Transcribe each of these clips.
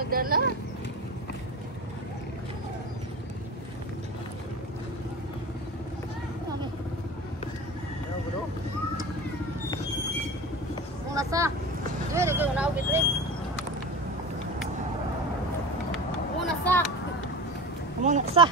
Magdala. Kung nasa, dito ko na ubit rin. Kung nasa. Kung nasa.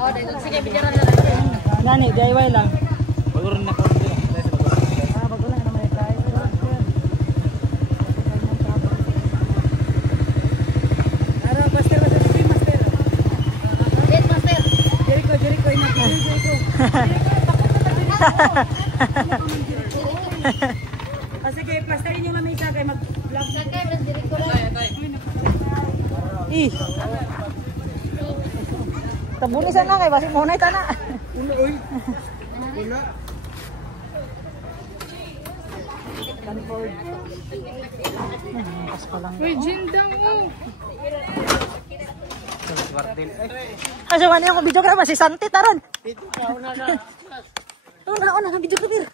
Oh, dahil sige bigyan na lang. Nani, DIY lang. Bago rin na ko. Bago lang naman tayo. Ano, master. Wait, master. Jericho, Jericho. Sige, plasterin yung lamesa kay mag-vlog. Sakay, mas direct ko lang. Tabunisan na kay basi mo na itana. Ulo, oy. Wala. Canford. Pas pa lang. Uy, Jindang oh. Asa man yung video ka si Santi taron. Dito ka, una ka. Una video ka bir.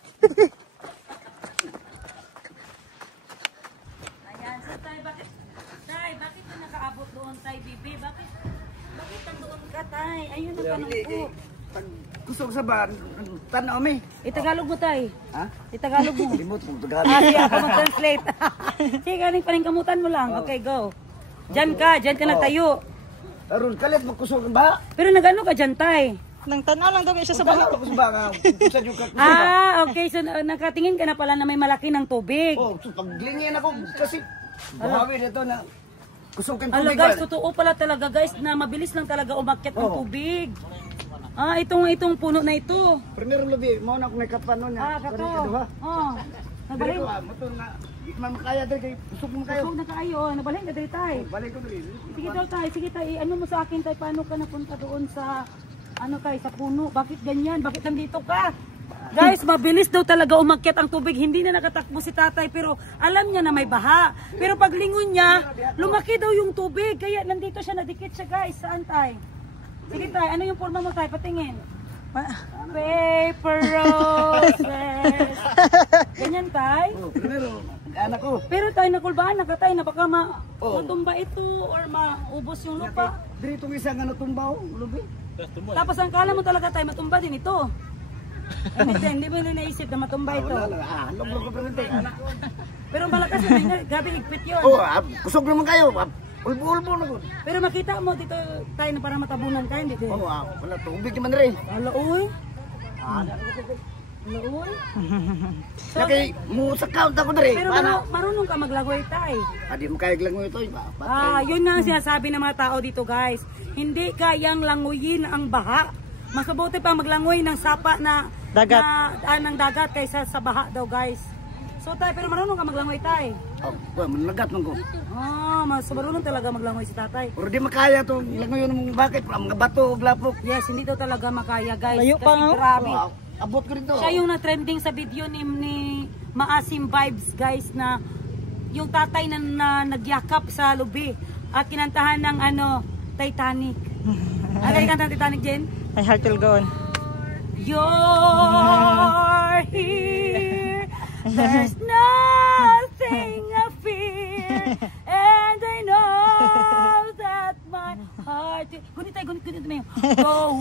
Ayan, so bakit ka nakaabot doon tay bibi? Bakit nandoon ka tay? Ayun ang tanong ko. Kusog sa ban, tanaw mi. Itagalog mo tay. Ha? Itagalog mo. Limot mo Tagalog. Sige, ako mag-translate. Sige, galing paningkamutan mo lang. Okay, go. Diyan ka nagtayo. Aron kalit magkusog ba? Pero nagano ka dyan, tay? Nang tanaw lang daw siya sa Baha baha. ko sa banga. Kusog yung kakusog. Okay. So nakatingin ka na pala na may malaki ng tubig. Oh, so paglingin ako kasi buhawi nito na kusogin Ala tubig. guys, totoo pala talaga guys na mabilis lang talaga umakyat ng Oo. tubig. Itong puno na ito. Primero labi, mo na ako may kapano niya. Kato. Diba? Nabalhin. Dito, motor nga. Mamakaya dahil kay kusog mo kayo. Kusog na kaayo. Nabalhin ka dali tay. Balik ko dali. Sige daw tay, sige tay. Ano mo sa akin tay, paano ka napunta doon sa sa puno? Bakit ganyan? Bakit nandito ka? Guys, mabilis daw talaga umakyat ang tubig. Hindi na nakatakbo si tatay pero alam niya na may baha. Pero paglingon niya, lumaki daw yung tubig. Kaya nandito siya, nadikit siya guys. Saan tay? Sige tay, ano yung forma mo tay? Patingin. Paper roses. Ganyan tay? Oh, primero, anak ko. Pero tay, nakulbaan na ka tay na baka Oo. matumba ito or maubos yung lupa. Dito isang ano tumbaw, lubi. Tapos ang kala mo talaga tay, matumba din ito. Hindi mo naisip na matumba ito. Log-log ko pero hindi. Pero malakas yun, grabe higpit yun. Oh, kusog naman kayo. Ulbo-ulbo na ko. Pero makita mo dito tayo na parang matabunan tayo, hindi Oh, wala tubig naman rin. Ala, uy. Ala, uy. Kaya mo sa count ako na rin. Pero marunong ka maglagoy tayo. Di mo kaya lang ito. Yun nga ang sinasabi ng mga tao dito guys. Hindi kayang languyin ang baha. Mas mabuti pa maglangoy ng sapa na Dagat. ng dagat kaysa sa baha daw guys. So tay, pero marunong ka maglangoy tay. Well, managat man ko. Mas marunong talaga maglangoy si tatay. Pero di makaya to. Ilang yun mong bakit. Mga bato, glapok. Yes, hindi daw talaga makaya guys. Layo Kasi pa nga. grabe. Abot ko rin to. Siya yung na-trending sa video ni Maasim Vibes guys na yung tatay na nagyakap sa lubi at kinantahan ng Titanic. Ano yung kanta ng Titanic, Jen? My heart will go on. You're here, there's nothing I fear, and I know that my heart... Gunit tayo na yun. Go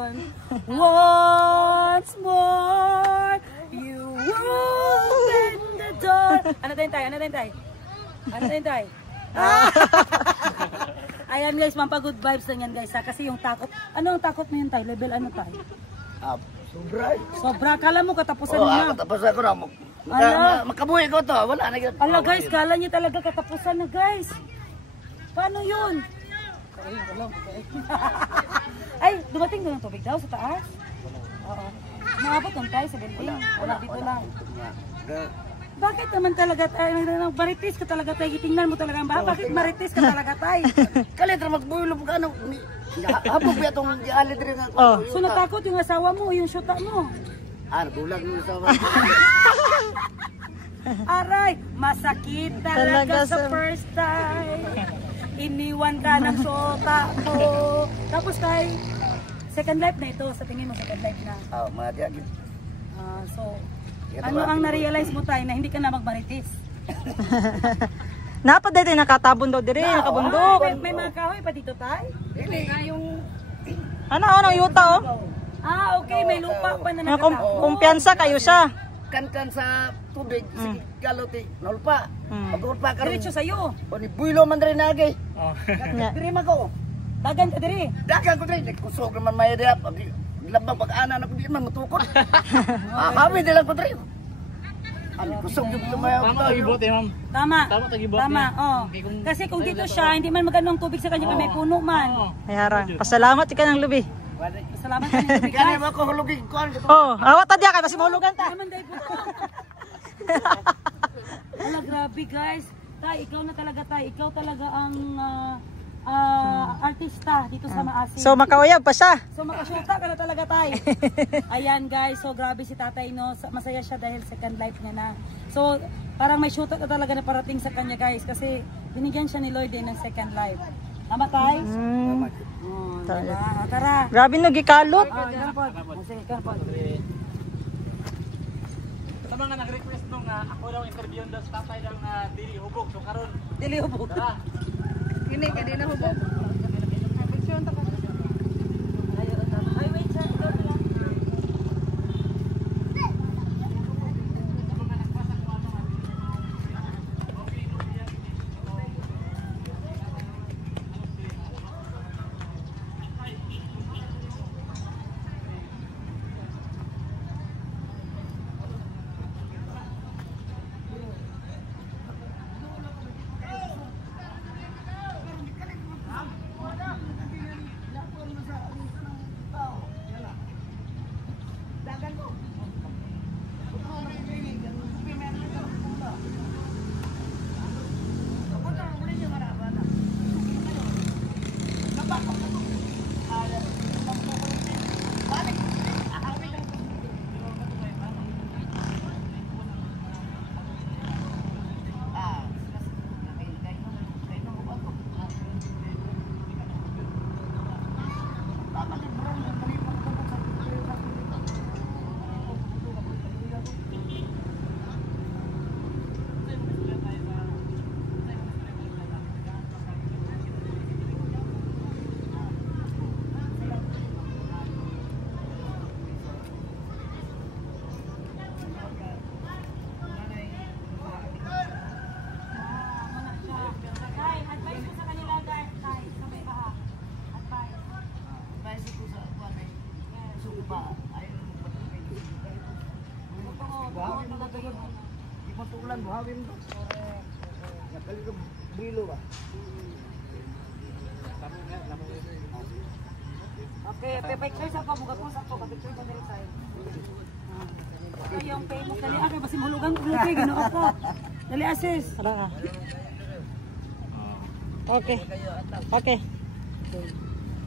on, once more, you open the door. Ano tayo? Ayan guys, mampagood vibes lang yan guys ha? Kasi yung takot, ano ang takot mo yun tayo? Level ano tayo? Sobra. Sobra, kala mo katapusan mo na. Katapusan ko na. Makabuhay ko to. Wala na yun. Ala guys, kala niya talaga katapusan na guys. Paano yun? Ay, dumating doon ang tubig daw sa taas? Oo. Naabot lang tayo sa building. Wala dito lang. Bakit naman talaga tayo, marites ka talaga tayo, tingnan mo talaga ang baha, bakit marites ka talaga tayo? Kalitra magbulo po ka ano. Hapon po itong alidri nga. Oh. So natakot yung asawa mo, yung syuta mo. Bulag mo sa Aray, masakit talaga sa first time. Iniwan ka ng syuta mo. Tapos tayo, second life na ito, sa tingin mo second life na. Mga diagin. So, ano ang na-realize mo tayo na hindi ka na magmarites? Napad dito nakatabon daw dire, nakabundok. May mga kahoy pa dito tayo? Yung... Ano yuta oh. Okay, may lupa pa na nakatao. Kumpiyansa kayo siya. Kankan sa tubig, sige galoti, nolpa. Pag-ulpa ka rin. Diretso sa'yo. O ni builo man rin nagay. Diri man ko. Dagan ka diri. Dagan ko rin. Kusog naman may idea. Labang pag-ana na ko di man matukod. Kami nilang ko rin. Kusog yung may Tama tagibot ma'am. Tama. Tama tagibot. Tama, Kasi kung dito siya, hindi man magano ang tubig sa kanya, may puno man. Ay harang. Pasalamat ka ng lubi. Salamat sa inyo. Kaya ba ko hulugin ko? Oh, awat ta diya kay basi mahulugan ta. Naman dahil po. Wala, grabe guys. Tay, ikaw na talaga tay. Ikaw talaga ang artista dito sa Maasin. So makauyab pa siya. So makasyuta ka na talaga tay. Ayan guys, so grabe si tatay no. Masaya siya dahil second life niya na. So parang may shoota na talaga na parating sa kanya guys. Kasi binigyan siya ni Lord din ng second life. Tama tay? Diba? Tara. Grabe no gikalot. Sige, karpot. Sa mga nag-request nung ako daw interview daw sa tatay daw na dili hubog. So karon Dili hubog. tara. Kini ka din na hubog. Ay, wait, sir. Ito lang. Iputulan buhawin mo. Nakali ka builo ba? Okay, picture sa pamuga ko sa picture ko diri tayo. Okay, yung Facebook dali ako basi mahulugan ko kay Ginoo ko. Dali assist. Tara. Okay. Okay.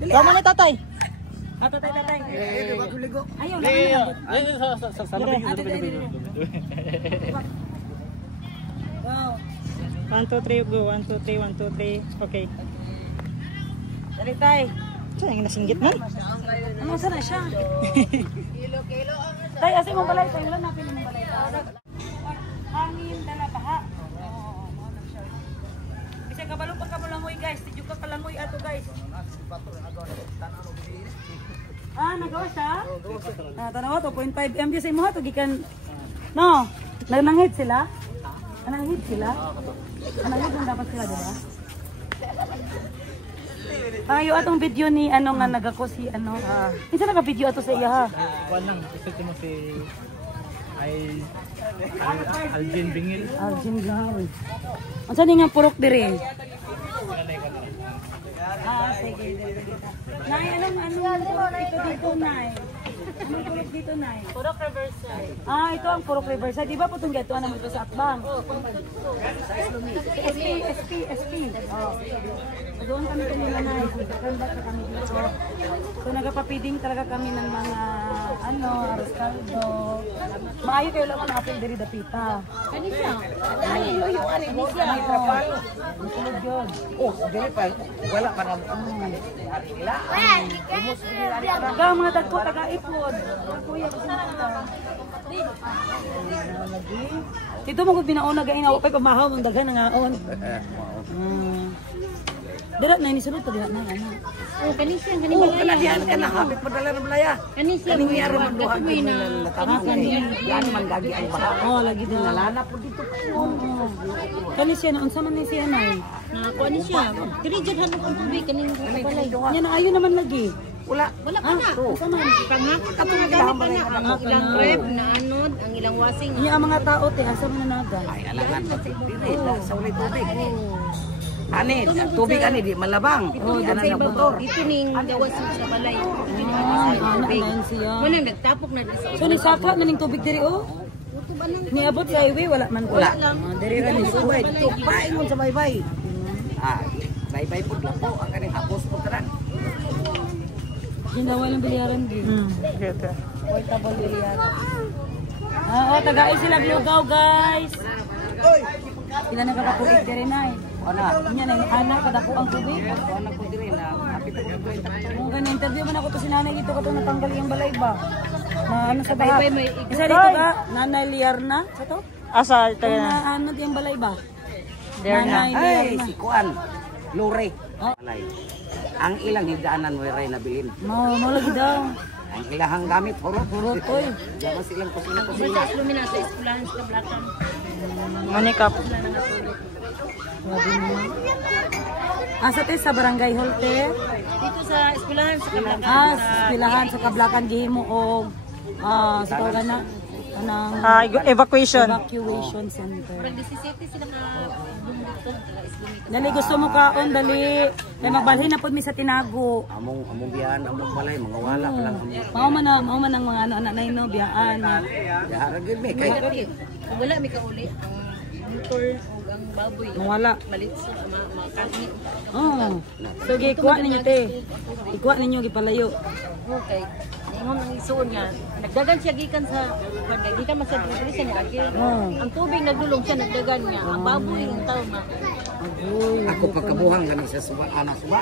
Tama na tatay. Tatay. Ligo. Ayaw lang. Ay sa labing. Wow. 1 2 3 go. 1 2 3 1 2 3. Okay. Dali tay. Saan yung nasinggit man? Ano sana siya? Tay, asin mong balay tay, wala napili mong balay. Hangin dala baha. Bisa kabalo pa kamulangoy guys, tidyo ka kalangoy ato guys. Nagawa siya? Tanawa, 2.5 MB sa imo ha, gikan. No, nananghit sila? Nananghit sila? Nananghit lang dapat sila, diba? Yung atong video ni ano nga nagako si ano. Isa naka-video ato sa iya ha. Kuan lang, gusto mo si Aljin Bingil. Aljin Bingil. Unsa ni nga purok dire? Sige. Nay, anong ito dito nay? Anong purok dito, Nay? Purok Riverside. Ito ang Purok Riverside. Di ba po itong gato naman ito sa Atbang? SP. Oh. Doon kami kanina, Nay. Ganda ka kami dito. So, nagapapiding talaga kami ng mga, arroz caldo. Maayo kayo lang ang apel diri dapita. Kanina. Tulog yun. Oh, dili pa. Wala pa na mo. Taga mga dagko, taga-ipod. Kuya, gusto mo kita. Dito mo kung binaon na gain, pa'y pamahaw mong daghan na ngaon. Dirat na, inisunod pa dirat na. Oh, kanisyan, Oh, kanadian ka na. Hapit pa dala ng balaya. Kanisyan. Kaning yaro magduha ko na latapos. Yan man gagi ang baha. Lagi na. Nalana po dito. Kani siya na, unsa man ni siya na. Nakakuha ni siya. Diri dyan hanap ang tubig. Kaning balay. Nya na ayo naman lagi. Wala. Wala pa na. Unsa man? Katong gamit pa na. Ang ilang rep, na anod, ang ilang wasing. Nya ang mga tao te asa man naga. Ay, alangan pa dili. Sa ulit tubig. Ani, tubig ani di malabang. Oh, Yan sa ang iba motor. Ito ning gawas sa balay. Anan siya. Muna nagtapok na sa So ni sakla na ning tubig diri oh. Niabot sa highway wala man ko. Wala. Diri ra ni subay. Tupain mo sa baybay. Baybay po lapo ang kaning hapos po karan. Yan daw walang bilyaran din. Good. Portable bilyaran. Tagaay sila Lugaw guys. Sila nagkakapulig diri na eh. Ana. Nya na anak kada ko ang tubig. Ana ko diri na hapit ko diri. Kung ganyan interview man ako to si nanay dito katong natanggal yung balay ba. Na ano sa bahay. Baybay may Isa dito ba? Nanay Liarna? Sa to? Asa ito na? Na ano yung balay ba? There na. Nanay Ay, Liarna. si Kuan. Lore. Oh. Alay. Ang ilang higdaanan mo ray nabilin. Mo lagi daw. Ang ilahang gamit horot. Oy. Diyan silang kusina. sa lumina sa eskwelahan sa Kablakan. Manikap. Asa te sa barangay Holte? Dito sa eskwelahan sa Kablakan. Pilahan sa Kablakan gihimo og sa tawag na anang Evacuation. evacuation center. Parang 17 sila ka bumukto taga eskwelahan. Dali gusto mo kaon dali. Kay magbalhin na pud mi sa tinago. Among biyahan, among balay, mga wala pa lang. Mao man ang mga anak nay no biyaan. Dahara gid mi kay Kung wala may kauli ang motor o ang baboy. Mawala. Malitso sa mga kani. So gikuha ninyo te. Ikuha ninyo gipalayo. Okay. Ingon ang isuon nga. Nagdagan siya gikan sa gikan man sa pulisan ni Agil. Ang tubig nagdulong siya nagdagan niya. Ang baboy ng taon na. ako pagkabuhang gani sa suba anak suba.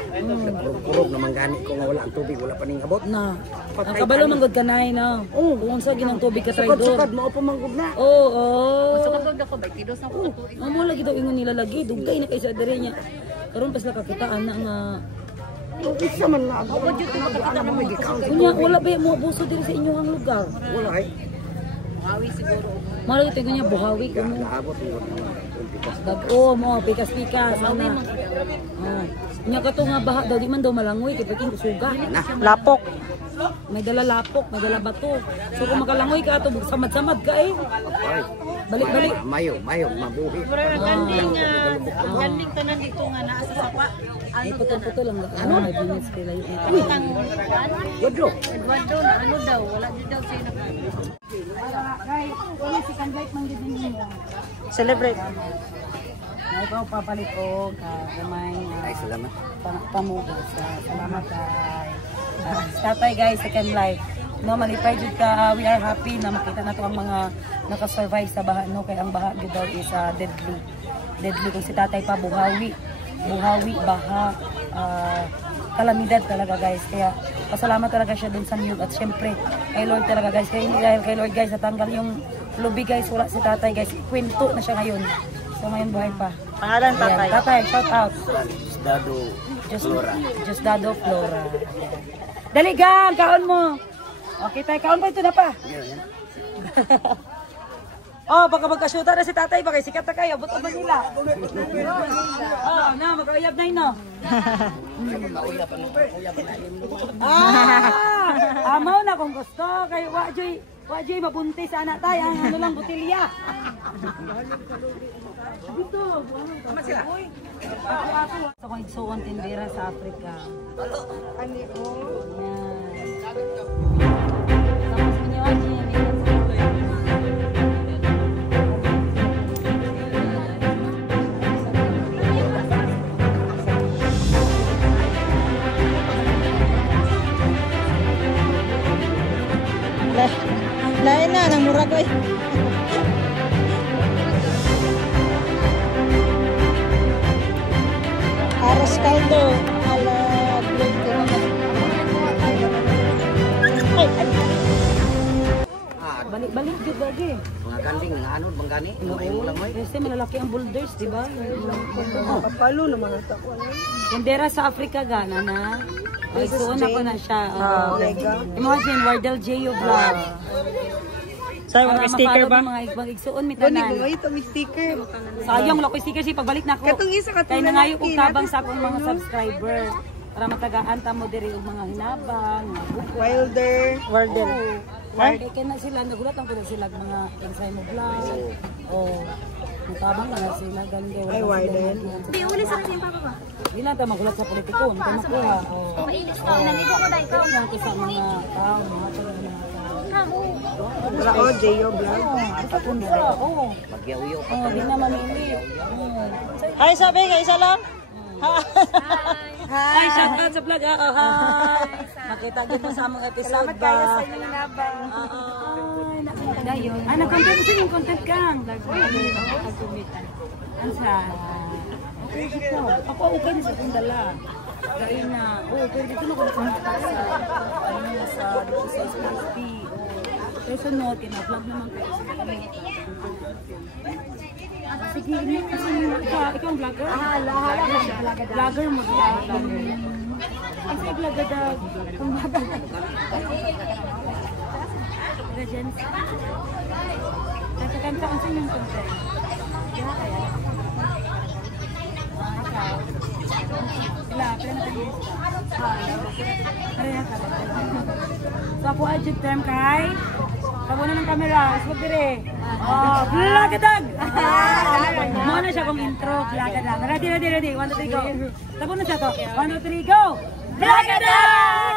Kurog naman gani ko nga wala ang tubig, wala pa ning abot. Na. Ang kabalo man gud kanay na. Kung unsa ginang tubig ka traidor. Sukad mao pa manggod na. Oo. So kapag ako ba kidos na ko tuig. Amo lagi daw ingon nila lagi dugay na kay sa dere niya. Karon pas nakakitaan na nga Isa man na ako. Budget ko makakita ng mga kusog. kunya wala ba mo abuso diri sa inyong lugar. Wala ay. Hawi siguro. Mao lagi tingon niya buhawi kuno. Naabot mo. Dag-o mo pikas-pikas ana. Nya kato nga baha daw di man daw malangoy kay pagking usuga. Lapok. May dala lapok, may dala bato. So kung makalangoy ka ato samad-samad ka eh. Ay. Balik-balik. Mayo, mabuhi. Mura ang ganding tanan dito nga naa sa sapa. Ay putol-putol lang. Ano may binis kila yung ito. Ang Wadro. Eduardo na ano daw wala di daw siya na. Guys, wala si Kandight man gid ninyo. Celebrate. Ay ko papalit ko gamay Ay, salamat. pamuga sa salamat kay tatay guys second life. No malipay jud ka we are happy na makita nato ang mga naka-survive sa baha no kay ang baha gid daw is deadly. Deadly kung si tatay pa buhawi baha kalamidad talaga guys kaya pasalamat talaga siya dun sa Niyog at syempre kay Lord talaga guys kaya hindi dahil kay Lord guys natanggal yung lubi guys wala si tatay guys kwento na siya ngayon so ngayon buhay pa. Pangalan tatay. Ayan, tatay shout out Dado Flora. Dado Flora. Dali gang kaon mo. Okay tay kaon pa ito na pa. Oh, baka magka-shoota na si tatay, baka sikat na kayo, buto ba nila? Oh, na, magkauyab na yun, no? Amaw na kung gusto, kayo, wajoy, mabunti sa anak tayo, ang ano lang, butilya. Dito, tama sila. Ako kong igsuon tindera sa Africa. Yan. Ay. Arroz caldo. Ala, Balik-balik jud lagi. Mga kanding nga ano bang gani? Ulang may. Kasi malalaki ang boulders, di ba? Papalo naman ang takwan. Bandera sa Africa gana na. Ay, suon ako na siya. Imagine, Wardell J.O. Vlog. Sa mga sticker ba? Mga igsuon mi tanan. Ito may sticker. Sayang wala ko sticker si pagbalik na ko. Katong isa Kaya nangayo kong tabang sa akong mga subscriber. Para matagaan ta mo diri og mga hinabang, mga buko. Wilder. Warden. Kaya na sila, nagulat ang pala sila mga inside mo vlog. Oh, matabang na sila, ganun kayo. Ay, Warden. Hindi, uli sa kasi papa ba? Hindi na tayo magulat sa politiko, hindi tayo makuha. Oh, mainis pa, nandito ko na ikaw. Ang isang mga tao, mga taga-mga Wala ko, J.O. Vlog. Sa punsa, oo. Magyaw-yaw pa. Oh, di na mamili. Hi, sabi ka, isa lang. Hi, shout out sa vlog. Hi. Makita din mo sa among episode ba? Nag-content mo sa yung content kang. Ansa? Ako okay na sa kong dala. Gaya na. Oh, pero dito na ko na sa SPSP. Pero sunod, kina-vlog naman kayo sa kanya. Sige, ikaw ang vlogger? Vlogger mo siya. Kasi vlogger kung babalag. Regents. Kakakanta ko sa inyong content. Kaya kaya? Sila, pero nakalis ka. Kaya ka. So ako adjud term kay Kabunan ng camera, isbog dire. Oh, Vlagadag! Mo na siya kong intro, Vlagadag. Ready. 1, 2, 3, go. Tabo na siya to. 1, 2, 3, go! Vlagadag!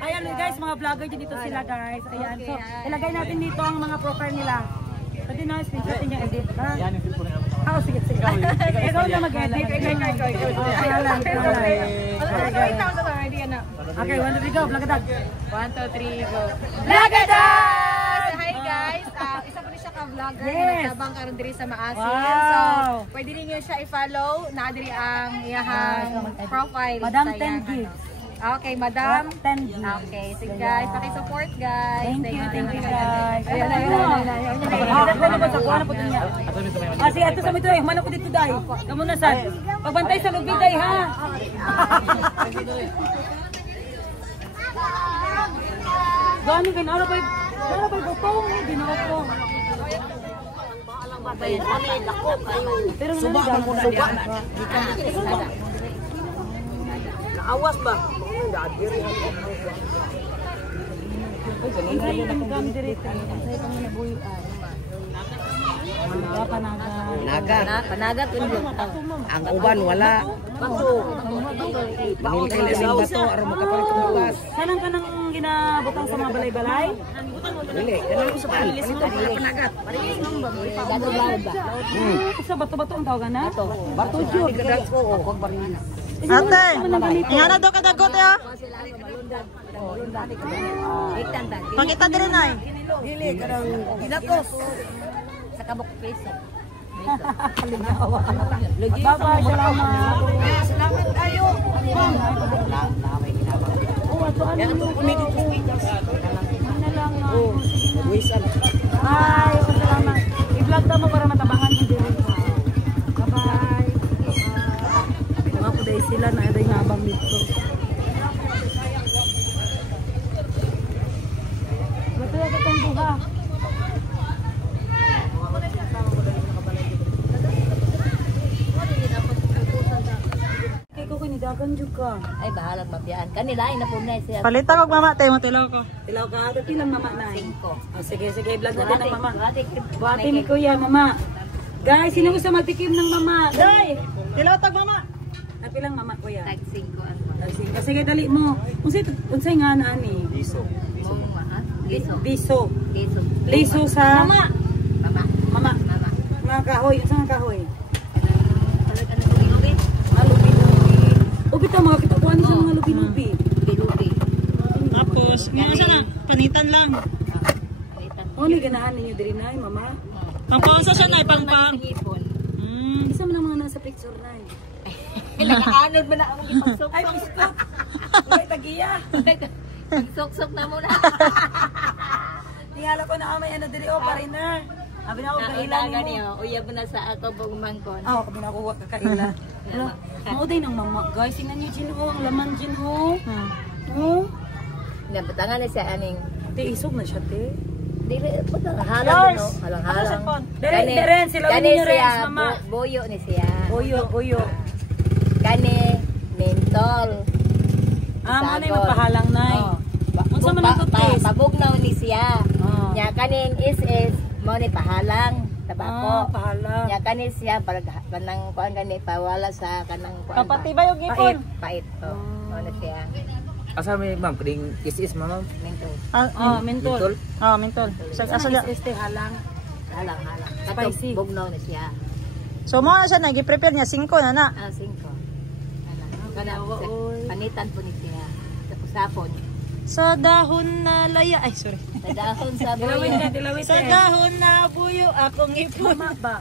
Ayan guys, mga vlogger din dito sila guys. Ayan, so ilagay natin dito ang mga profile nila. Pwede na, screenshot niya edit. Yan yung cellphone niya. Oh, sige. Ikaw na mag-edit. Okay, 1, 2, 3, go. Vlagadag. 1, 2, 3, go. Vlagadag! Hi guys! Isa po rin siya ka-vlogger Yes. na nagtabang karon diri sa Maasin. Wow. So, pwede rin nyo siya i-follow. Naadiri ang iyahang profile. Madam sa iyang 10 gigs. Okay, Madam. 10 gigs. Okay, sige guys. Paki-support guys. Thank you guys. Ayun. Kasi ato sa mito eh, manok ko dito dai. Kamu na sad. Pagbantay sa lubi dai ha. Gani kan ara bay botong ginawa ko. Pero suba mo na diyan. Kaawas ba? Insay ang gam direct. Insay pang nabuhi. Naga. Ang uban wala. Manilkin na sing bato aron makapalit ng bugas. Sanang ka nang ginabutang sa mga balay-balay? Dili, ganun sa pan. Ito panagat. Sa bato-bato ang tawagan na? Bato jud kadat ko og barina. Ate, ingana daw kadagot ya. Pangita dire nay. Dili kadang ginatos. Sa kabuk piso. Bye-bye, salamat. Salamat kayo. Oh, ato ano yung na lang. Wisan. Bye, salamat. I-vlog daw mo para matabangan mo din. Bye-bye. Mga puday sila na rin habang dito. Bato yung itong buha. Ikaw kanidagan juga. Ay, bahalat mabiyaan. Kanilain na po na siya. Palita kog mama tay mo tilaw ko. Tilaw ka, ito pilang mama na. Sige, vlog natin ng mama. Buhati. Buhati ni Kuya, mama. Guys, sino gusto magtikim ng mama? Day, tilaw tag mama. Napilang mama, Kuya. Tag 5. Sige, dali mo. Unsay nga na ani? Liso. Liso. Liso sa Mama. mama. Mga kahoy, unsa nga kahoy? Lubi. Ubi ta mga kitakuan sa mga lubi-lubi. Lubi. Tapos, nga sa na, panitan lang. O O, ni ganahan ninyo diri na, mama. Pangpausa siya na, pangpang. Singipon. Isa man ang mga nasa picture na Nakaanod ba na ang ipasok? Ay, gusto. Uy, tagiya. Sok-sok na muna. Tingala ko na may ano diri o parina. Abi na ako kailan Naunaga mo. niyo. Uyab na sa ako bugmangkon. Ah, kami na kuha ka kaila. Mauday ng mama. Guys, tingnan niyo Jin ho, ang laman Jin ho. Oh. Nabatangan na siya aning. Te isog na siya te. Dili halang no. Halang-halang. Deren sila niyo rin mama. Boyo ni siya. Boyo. Kani mentol. Ah, mo na mapahalang nay. Unsa man ang tutis? Pabugnaw ni siya. Ah. Nya kaning is mo ni pahalang tabako. Pahalang. Nya kani siya para kanang kuan gani pawala sa kanang kuan. Kapatibay yung ipon. Pait. Mo na siya. Asa may ma'am, kading is ma'am. Mentol. Mentol. Mentol. Asa na este halang. Halang. Spicy. Bugnaw na siya. So mo na siya nag-prepare niya 5 na na. 5. Kana panitan po ni siya. Tapos sapon. Sa dahon na laya. Ay, sorry. Sa dahon sa Dilawin buyo. ka, dilawin Sa ka. dahon na buyo akong ipon. Mama ba?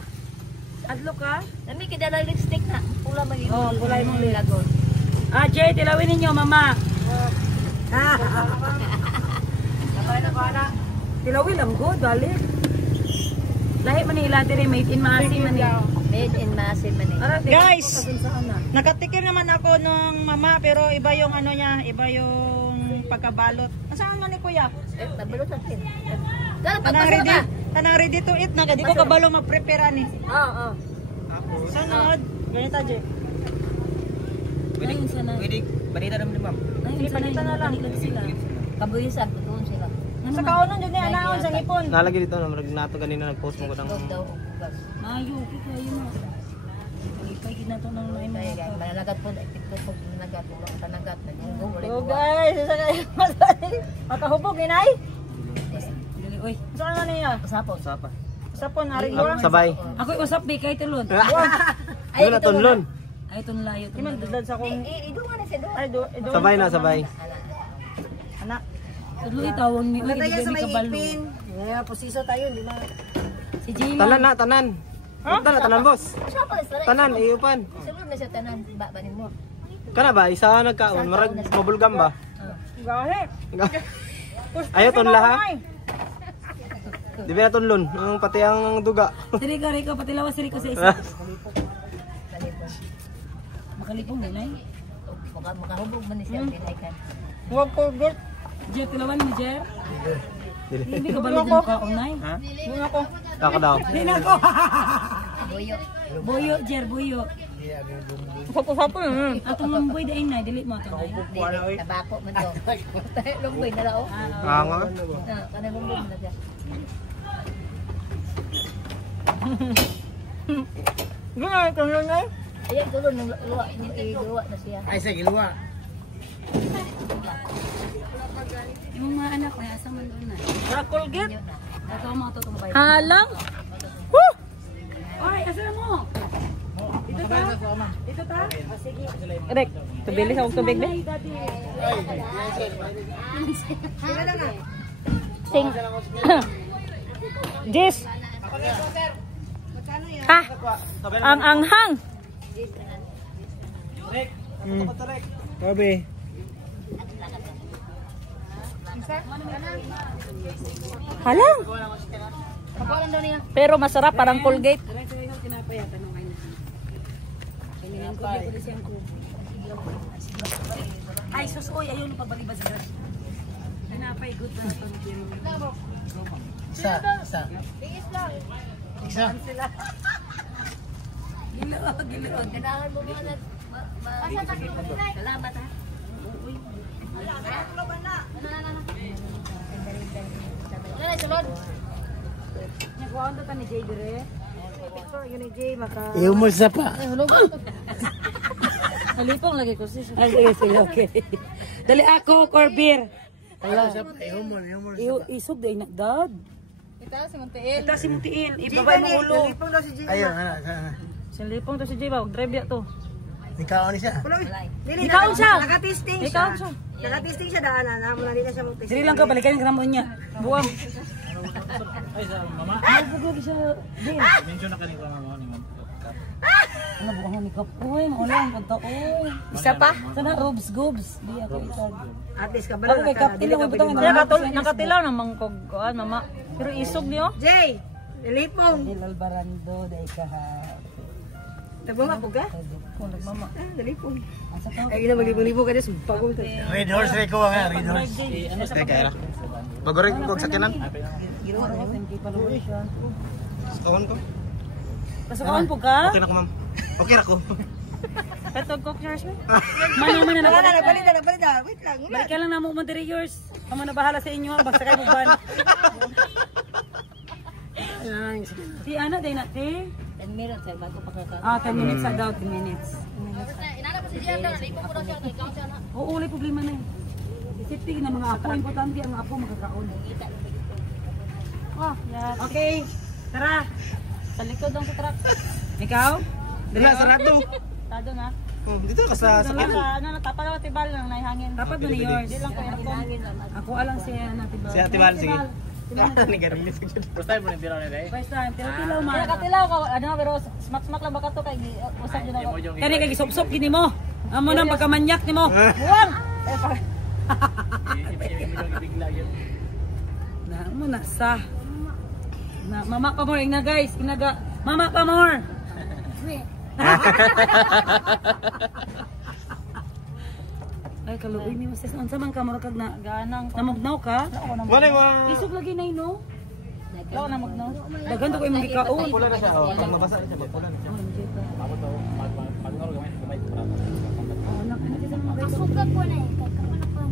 Adlo ka? Nami kidala lipstick na. Pula man yung Oh, pulay mong lagon. Ah, Jay, dilawin ninyo, mama. Dilawin lang go, dali. Lahi man nila diri made in Maasi man ni. Made in Masin man eh. Guys, nakatikim naman ako nung mama pero iba yung ano niya, iba yung pagkabalot. Nasaan man ni kuya? Nabalot natin. Dala Tanang pagpasok ready, ka. tanang ready to eat na. Di ko kabalo mag-prepare ani. Oo. Sunod, ganito je. Pwede, balita naman ni ma'am. Sige, palitan na lang. Kabuyisan, tutuon sila. Sa kaunon dyan niya, anaon sa ngipon. Nalagi dito na nato ganina nag-post mo ko ng Huwag daw ugas. Mayo, kayo mo. Ipay gid nato nang may Kaya guys, mananagat po. Ito po, mananagat. Walang tanagat. Oh guys, isa kayo. Makahubog, inay. dili oy. Saan man niya? Sapon. Sapa. Sapon, hari ko. Sabay. Ako usap bi kay tulod. Ay, na tunlon. Ay tun layo Di man dudad sa akong... Ido nga na siya doon. Ay, do. Sabay na, sabay. Anak. Tudlo itawag ni oy Nataya sa di may kabalo. ipin. Yeah, posiso tayo, di ba? Si Gina. Tanan na, tanan. Tanan, boss. Siya pala sa Tanan, iupan. Sulod na siya tanan. Ba ni mo. Kana ba, isa nagkaon, marag mabulgam ba? Gahe. Ayaw tunla ha? Di ba na tunlon? Ang pati ang duga. Diri ka Rico patilawas si Rico sa isa. Makalipong din ay. Makahubog man ni siya. Pinaikan. Huwag forget. Jer tilawan ni Jer. Dili. Hindi ka balo din ka unay. Ha? Muna ko. Taka daw. Di na ko. Boyo. Boyo Jer boyo. Sapon. Atong lumboy dai na dili mo to. Dili. Tabako man to. Lumboy na lao. Ah, nga. Kana lumboy na siya. Gano'n, tunlon na. Ayan, tulon ng luwa. Luwa na siya. Ay, sige, luwa. Yung mga anak na asa man doon na. Sa Colgate. Ato mo to tong bay. Halang. Woo! Oy, asa mo? Dito ta? Dito ta? O sige. Rek, tubilis akong tubig, be. Ay, daddy. Sing. Jis. Ha? Ang anghang. Grabe. Halang. Pakulan daw niya. Pero masarap, parang Colgate. Aray, sige ko tinapay at tanong ay na. Kailangan ko dito siyang ko. Ay, sus, oy, ayun pabaliba sa gas. Tinapay good na ito. Isa. Gilood. Kailangan mo muna. Salamat ha. Ano sulod? Nagwaon to ta ni Jay dire. Picture yun ni Jay, maka... Iumulsa pa. Halipong lagi ko sis. Ay, sige, okay. Dali ako, Corbir. Isog day na dad. Ito si Montiel. Ita si Mutiil, ibabay mo ulo. Lipong daw si Jay. Ayun, Silipong to si Jay ba? Drivya to. Ikaw ni siya. Dili, Ikaw siya. Nakatisting siya. Ikaw siya. Nakatisting siya daanan. Mula di na siya mag-testing. Dili lang ka balikan ka mo niya. Buwang. Ay sa mama. Nabugog siya. Din. Mention na kanila mama ni ma'am. Ano bukangan ni Kapoy? Ulang punta oy. Isa pa? Sana robs gobs. Di ako itag. At least ka ba Ako kay Kaptil lang butang Nakatilaw naman kog kuan mama. Pero isog niyo. Jay! Lilipong! Dil Albarando dai ka ha. Nagbama po ka? Kung nagmama. Lilipong. Asa ka? Ay, ina maglibong-libong ka na sa pagong ka. Red horse ray ko nga, red horse. Ano sa kaya? Bagorek ko sa kanan. Ginawa ko thank you palawation. Kawan ko. Pasakaon po ka? Okay na ko ma'am. Okay na ko. Petog cook yours mo. Mana na Nagpalit na. Wait lang. Balik ka lang na mo Monterrey yours. Amo na bahala sa inyo ha. Basta kayo ban. Ti ana day na ti. 10 minutes ay bago pa ka. 10 minutes agad, 10 minutes. Oo, ulay problema na yun. Safety ng mga apo, importante ang apo magkakaon. Okay, tara. Sa likod ng truck. Ikaw? Dala sarado. Tado na. Oh, dito ka sa Sa ano natapal na tibal lang naihangin. Dapat mo ni yours. Di lang ko aircon. Ako alang siya natin ba? Si Ate Val, sige. Ni garin sige. First time mo ni biro ni First time, tilaw man. Kaya katilaw ka ano pero smack lang baka to kay usap din ako. Kani kay gisop-sop gini mo. Amo nang pagkamanyak nimo. Buwang. Na mo na sa. Na mama pa more na guys, inaga. Mama pa more. Ay kaluoy ni mo sis unsa man ka mura kag na Ganang namugnaw ka? Wala wa. Isog lagi na no. law na magno. Daghan to ko imong gikaon. Pula na siya. Oh, pag mabasa siya, pula na siya. Ako to, pag-nor gamay gamay para. Oh, nak ano sa mga guys. Sugat ko na eh. Kaya ka na pa.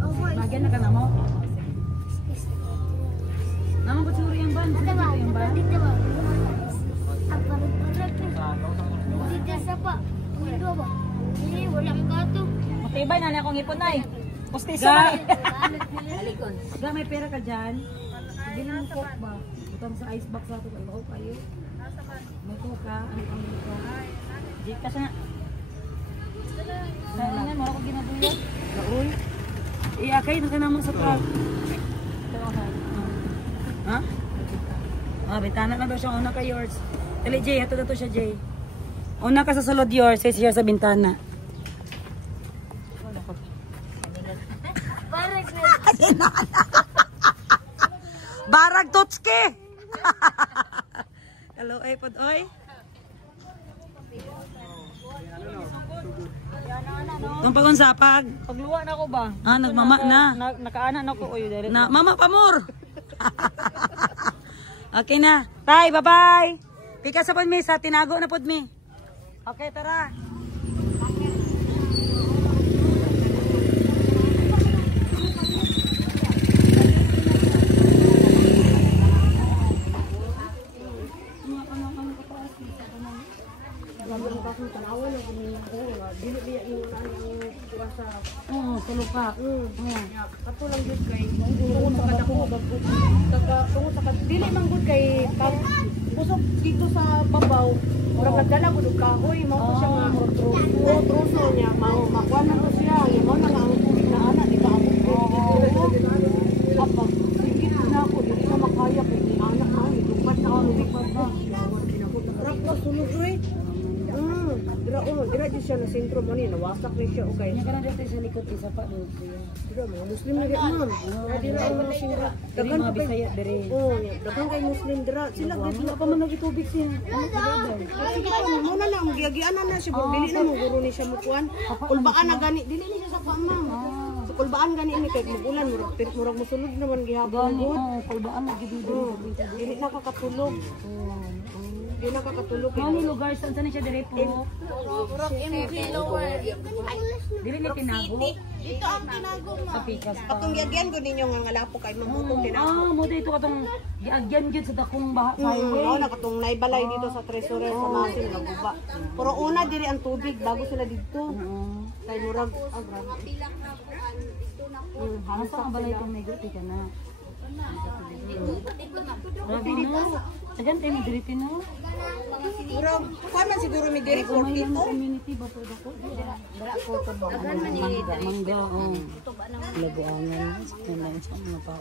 Oh, boy. Bagyan na ka na mo. Naman ko suri yung ban. Ate ba? Yung ban. Dito ba? Ang parang-parang eh. Dito sa pa. Dito ba? Hindi, walang gato. Matibay na akong ipon nay. Pustiso Ga. na. Alikon. Ga may pera ka diyan. Bili mo coke ba? Utang sa ice box ato kay coke kayo. May coke ka, ano pang dito? Di kasi na. Sayang mo ako ginabuyo. Gaul. Iakay na ka naman sa truck. Ha? Bintana na daw siya. Una ka yours. Dali Jay, hato na to siya Jay. Una ka sa sulod yours, say siya sa bintana. Barag Totski! Hello, iPod, oy. Ang pagunsapag. Pagluwa na ako ba? Nagmama na. Nakaanan ako oy dere. Na, mama pamor. Okay na. Tay, bye-bye. Pika sa pod mi sa tinago na pod mi. Okay, tara. Tulo ka. Katulang gud kay tungod sa kadako. Tungod sa dili man gud kay pusok dito sa babaw. Murag nagdala gud og kahoy, mao ko siya nga troso niya, mao makuan man ko siya, mao na nga ang tubig na ana di ba ako. Apa, sige na ako dili na makaya kay ni anak na ni dupat na ako bigpad ba. Rak na sunod oy. Dira di siya na sentro mo ni nawasak ni siya okay. Nya kana dito sa likod isa pa do. Dira mo Muslim na di ma'am. Dira ang mga sindra. Dagan Mga pa Bisaya dire. oh, dagan kay Muslim dira. Sila gid Wala pa man nagitubig siya. sige pa mo na lang giagian na siya dili na mo guro ni siya mukuan. Kulbaan na gani dili ni siya sa pamam. Sa kulbaan gani ni kay mugulan murag mosulod naman gihapon gud. Kulbaan na gid Dili nakakatulog. Dili nakakatulog kay Ano lugar saan siya dire po? Dili ni tinago. dito ang tinago mo. Sa pikas pa. Katong giagian gud ninyo nga ngalapo kay mamutong tinago. Mo dito katong giagyan gyud sa dakong baha highway. Oo, nakatong naibalay dito sa treasurer sa Masin naguba. Pero una diri ang tubig bago sila dito. Kay murag grabe. Ano sa ang balay kong negro ka na? Grabe no. Sagan tayo may diriti no. Murag kuan man siguro mi diri Kumain 42. ng community ba po dako? Dara ko to ba? Mangga, oh. Labuangan. Sa mga pa.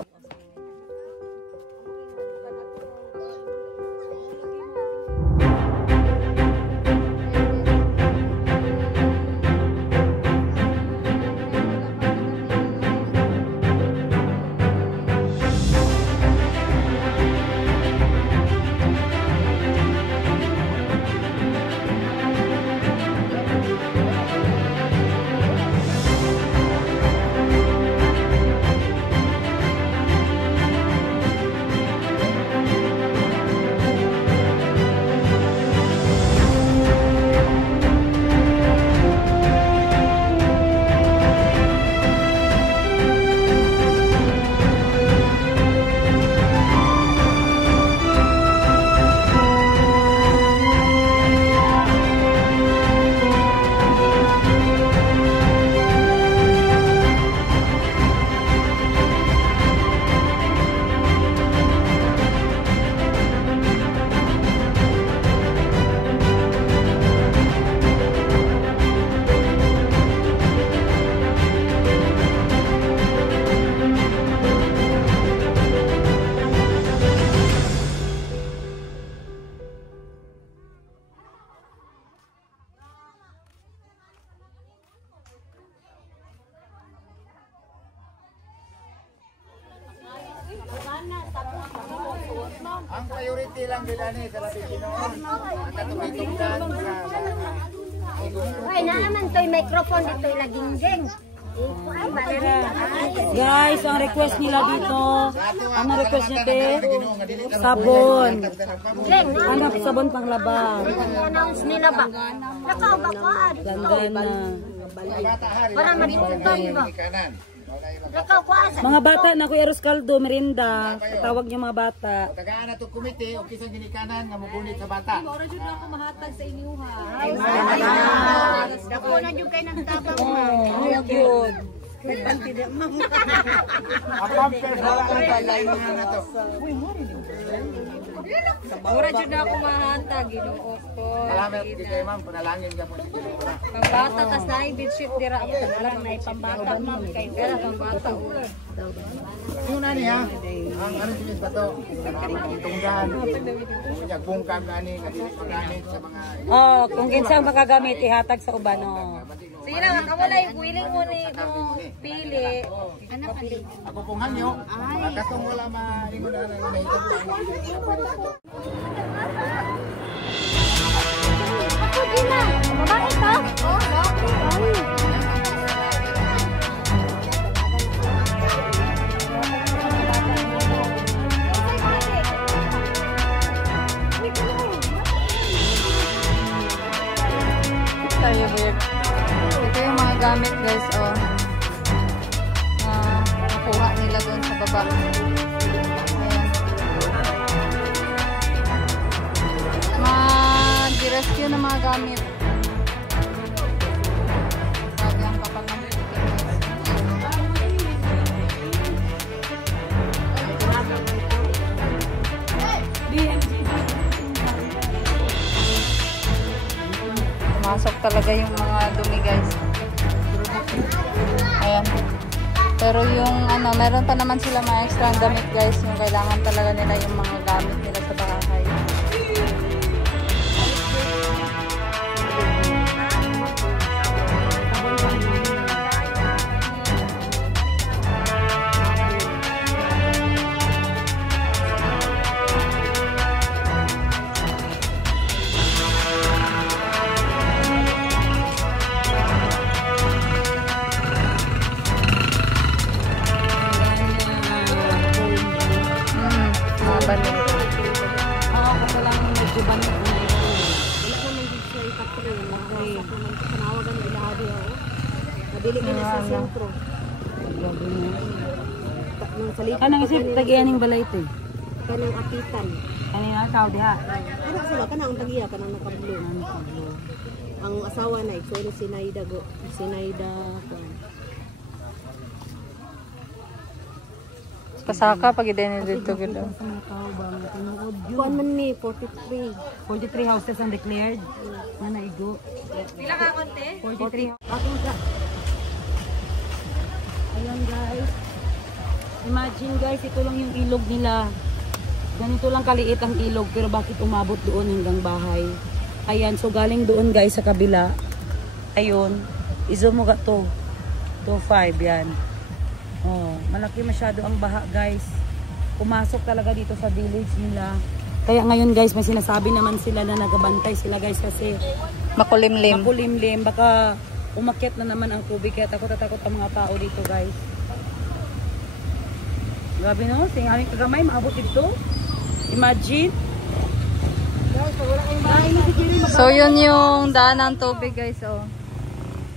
Committee lang bilani sa labi Pinoon. At tumitungdan sa Ay, naman to'y microphone dito laginggeng. Guys, ang request nila dito, ano request niya te? Sabon. Ano sabon panglaba? Announce nila ba? Nakaw ba ko? Ganda na. Para matutunan ba? Nakaw ko asa. Mga bata na Kuya Roscaldo, merinda. Tawag niyo mga bata. tagaan na to committee o kisang ginikanan nga mugunit sa bata. Ora jud na ako mahatag sa inyo ha. Dako na jud kay nagtabang ma. Good. Apam kay wala ang balay na to. Ora jud na ako mahatag Ginoo ko. Salamat kay ma'am, panalangin ka mo si Ginoo. Pambata tas naay bedsheet dira ako lang na pambata ma'am kay dira pambata. Una niya, ang ano sinis ba to? Tunggan. Unya bungkam gani nga dili pagani sa mga Oh, kung kinsa makagamit ihatag sa uban oh. Sige lang, ako wala yung willing mo ni mo pili. ako pong hanyo. Katong wala maingon na nahitag pa. Ako din na. Babae to? Oo, Tayo weird. Ito yung mga gamit guys, oh. Nakuha nila doon sa baba. Ayan. Mag-rescue ng mga gamit. Sabi ang kapal ng pumasok talaga yung mga dumi guys. Ayan. Pero yung ano, meron pa naman sila mga extra damit guys. Yung kailangan talaga nila yung mga gamit nila sa bahay. Oo, kasi lang medyo banit na yun. Wala naman dito sa ikapre. Panawagan ng ilahadi ako. Nabili ka na sa sentro. Nang salita Kanang isip tagianing balay ito. kanang apitan. Kanina ikaw diha. Ano sila kanang tagiya kanang nakablo. Ang asawa na ikaw si Naida go. Si Naida. Pasaka pag i-dinner dito gito. Kuan man ni 43. 43 houses undeclared. Na naigo. Pila ka konti? 43. Ayan guys. Imagine guys, ito lang yung ilog nila. Ganito lang kaliit ang ilog pero bakit umabot doon hanggang bahay. Ayan, so galing doon guys sa kabila. Ayun. Izoom mo ka to. 2.5 yan. Oh, malaki masyado ang baha guys. Pumasok talaga dito sa village nila. Kaya ngayon guys, may sinasabi naman sila na nagabantay sila guys kasi Makulimlim. makulimlim. Baka umakyat na naman ang tubig kaya takot ang mga tao dito guys. Grabe no, singaling kagamay, maabot dito. Imagine. So yun yung daan ng tubig guys, oh.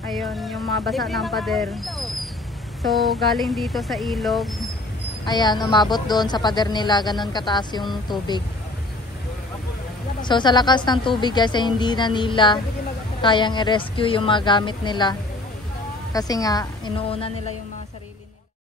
Ayun, yung mga basa ng pader. So galing dito sa ilog. Ayan, umabot doon sa pader nila, ganun kataas yung tubig. So sa lakas ng tubig guys, ay hindi na nila kayang i-rescue yung mga gamit nila. Kasi nga, inuuna nila yung mga sarili nila.